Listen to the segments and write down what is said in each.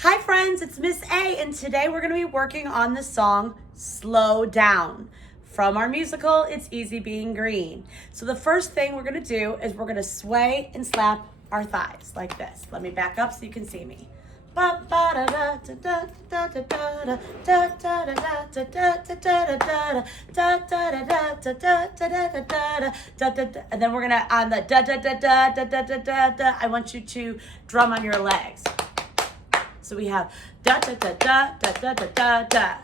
Hi friends, it's Miss A, and today we're going to be working on the song Slow Down from our musical It's Easy Being Green. So the first thing we're going to do is we're going to sway and slap our thighs like this. Let me back up so you can see me. And then we're gonna on the da da da da da da da da da. I want you to drum on your legs. So we have da da da da da da da da da.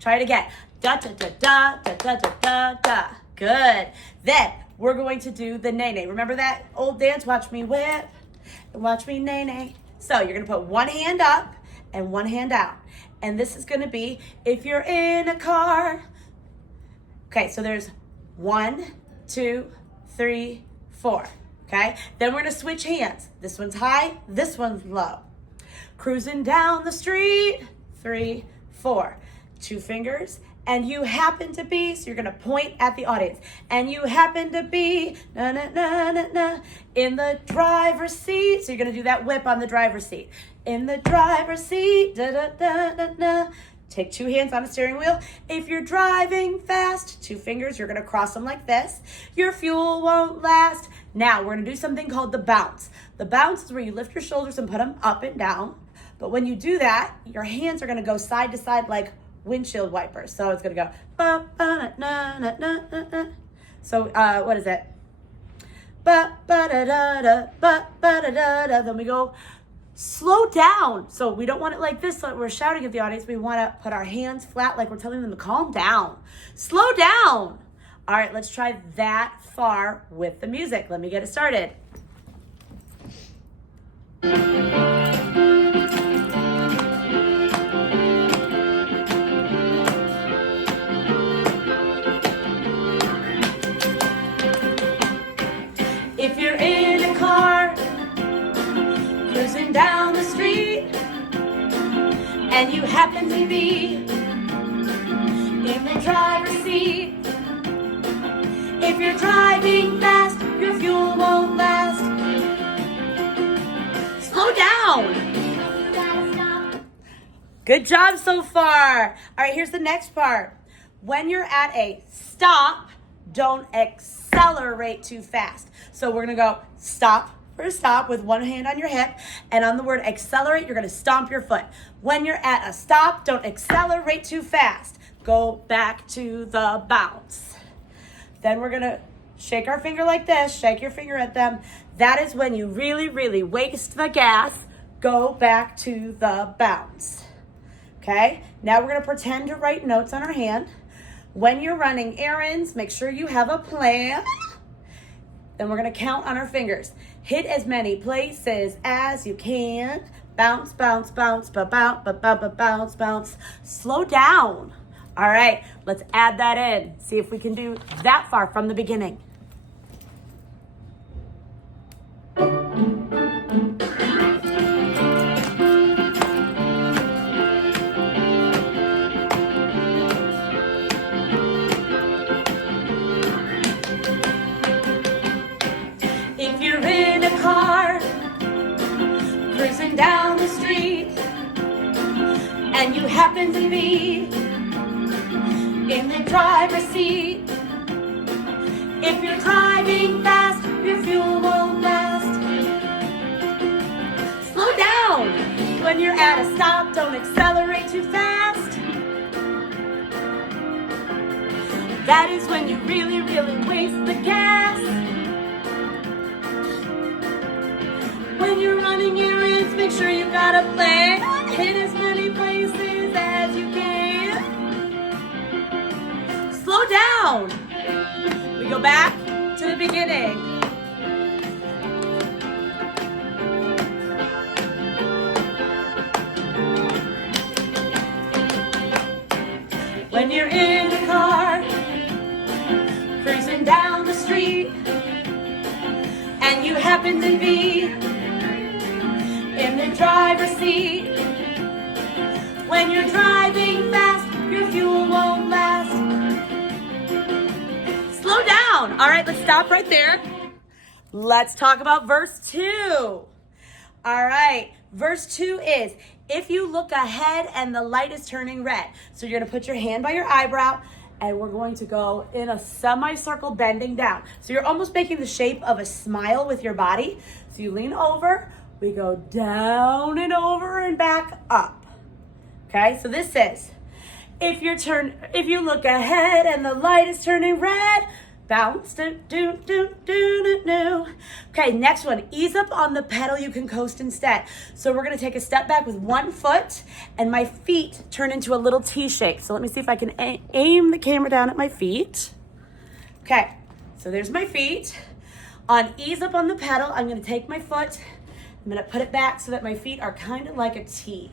Try it again. Da da da da da da da da da. Good. Then we're going to do the nay nay. Remember that old dance? Watch me whip and watch me nay nay. So you're gonna put one hand up and one hand out. And this is gonna be if you're in a car. Okay, so there's 1, 2, 3, 4. Okay, then we're gonna switch hands. This one's high, this one's low. Cruising down the street, 3, 4. 2 fingers, and you happen to be, so you're gonna point at the audience, and you happen to be, na na na na na, in the driver's seat, so you're gonna do that whip on the driver's seat. In the driver's seat, da da da da da. Take 2 hands on the steering wheel. If you're driving fast, 2 fingers, you're gonna cross them like this. Your fuel won't last. Now, we're gonna do something called the bounce. The bounce is where you lift your shoulders and put them up and down. But when you do that, your hands are gonna go side to side like windshield wipers. So it's gonna go, ba, ba, na, na, na, na, na. So what is it? Ba, ba, da, da, da, ba, ba, da, da, da. Then we go, slow down. So we don't want it like this, so we're shouting at the audience. We want to put our hands flat like we're telling them to calm down. Slow down. All right, let's try that far with the music. Let me get it started. If you're in a car, cruising down the street, and you happen to be in the driver's seat. If you're driving fast, your fuel won't last. Slow down. Good job so far. All right, here's the next part. When you're at a stop, don't accelerate too fast. So we're gonna go stop for a stop with one hand on your hip, and on the word accelerate, you're gonna stomp your foot. When you're at a stop, don't accelerate too fast. Go back to the bounce. Then we're gonna shake our finger like this, shake your finger at them. That is when you really, really waste the gas. Go back to the bounce. Okay, now we're gonna pretend to write notes on our hand. When you're running errands, make sure you have a plan. Then we're gonna count on our fingers. Hit as many places as you can. Bounce, bounce, bounce, ba-bounce, ba-ba-ba-bounce, bounce. Slow down. All right, let's add that in. See if we can do that far from the beginning. If you're in a car, cruising down the street, and you happen to be in the driver's seat. If you're driving fast, your fuel won't last. Slow down. When you're at a stop, don't accelerate too fast. That is when you really, really waste the gas. When you're running errands, make sure you got a plan. Hit as many places as you can. Slow down. We go back to the beginning. When you're in a car, cruising down the street, and you happen to be in the driver's seat. When you're driving fast, your fuel won't last. Slow down. All right, let's stop right there. Let's talk about verse 2. All right, Verse 2 is, if you look ahead and the light is turning red. So you're gonna put your hand by your eyebrow and we're going to go in a semicircle bending down. So you're almost making the shape of a smile with your body. So you lean over, we go down and over and back up. Okay, so this is, if you look ahead and the light is turning red, bounce, do, do, do, do, do. Okay, next one, ease up on the pedal, you can coast instead. So we're gonna take a step back with one foot and my feet turn into a little T shape. So let me see if I can aim the camera down at my feet. Okay, so there's my feet. On ease up on the pedal, I'm gonna take my foot, I'm gonna put it back so that my feet are kind of like a T,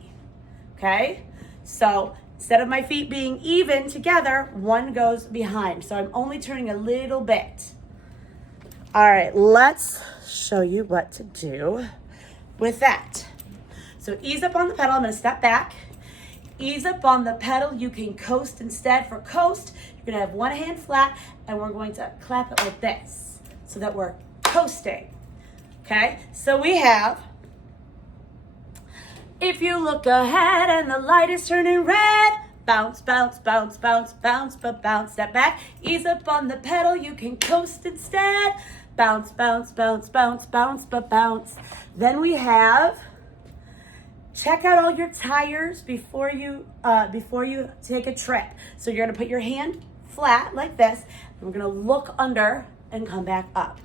okay? So instead of my feet being even together, one goes behind. So I'm only turning a little bit. All right, let's show you what to do with that. So ease up on the pedal, I'm gonna step back. Ease up on the pedal, you can coast instead. For coast, you're gonna have one hand flat and we're going to clap it like this so that we're coasting, okay? So we have, if you look ahead and the light is turning red, bounce, bounce, bounce, bounce, bounce, but bounce, step back. Ease up on the pedal, you can coast instead. Bounce, bounce, bounce, bounce, bounce, but bounce. Then we have, check out all your tires before you take a trip. So you're gonna put your hand flat like this, and we're gonna look under and come back up.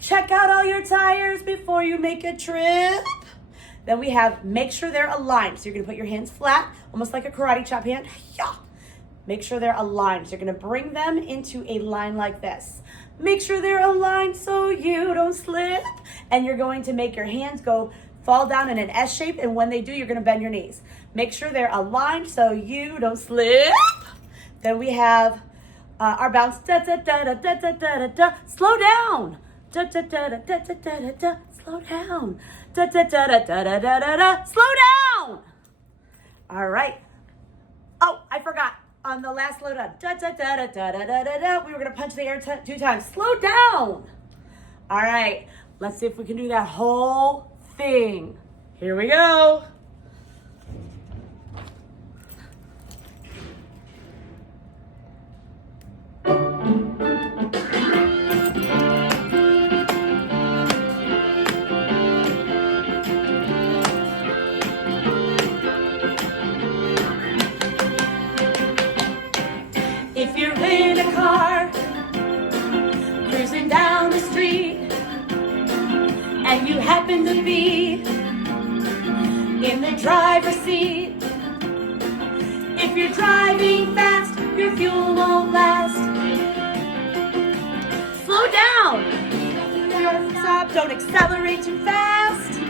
Check out all your tires before you make a trip. Then we have, make sure they're aligned. So you're gonna put your hands flat, almost like a karate chop hand. Yeah. Make sure they're aligned. So you're gonna bring them into a line like this. Make sure they're aligned so you don't slip. And you're going to make your hands fall down in an S shape, and when they do, you're gonna bend your knees. Make sure they're aligned so you don't slip. Then we have our bounce, da da da da da da da da. Slow down. Da da da da da da da da. Slow down. Da da da da da da da da da. Slow down. All right. Oh, I forgot. On the last slow down. Da da da da da da da da da. We were gonna punch the air 2 times. Slow down. All right. Let's see if we can do that whole thing. Here we go. If you're in a car, cruising down the street, and you happen to be in the driver's seat, if you're driving fast, your fuel won't last. Slow down. Stop, don't accelerate too fast.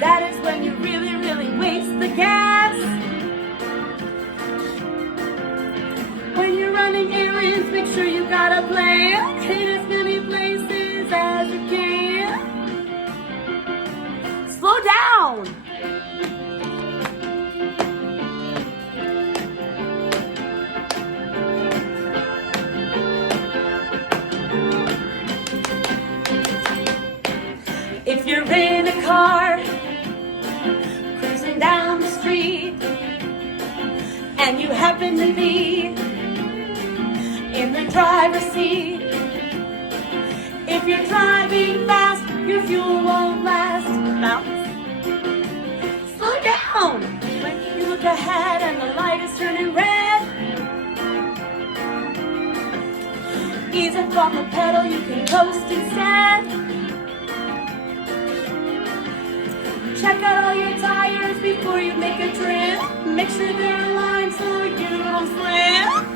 That is when you really, really waste the gas. When you're running errands, make sure you got a plan. Hit as many places as you can. Slow down. If you're in a car, cruising down the street, and you happen to be in the driver's seat, if you're driving fast, your fuel won't last. Bounce. Slow down. When you look ahead and the light is turning red, ease up on the pedal, you can coast instead. Check out all your tires before you make a trip. Make sure they're aligned so you don't slip.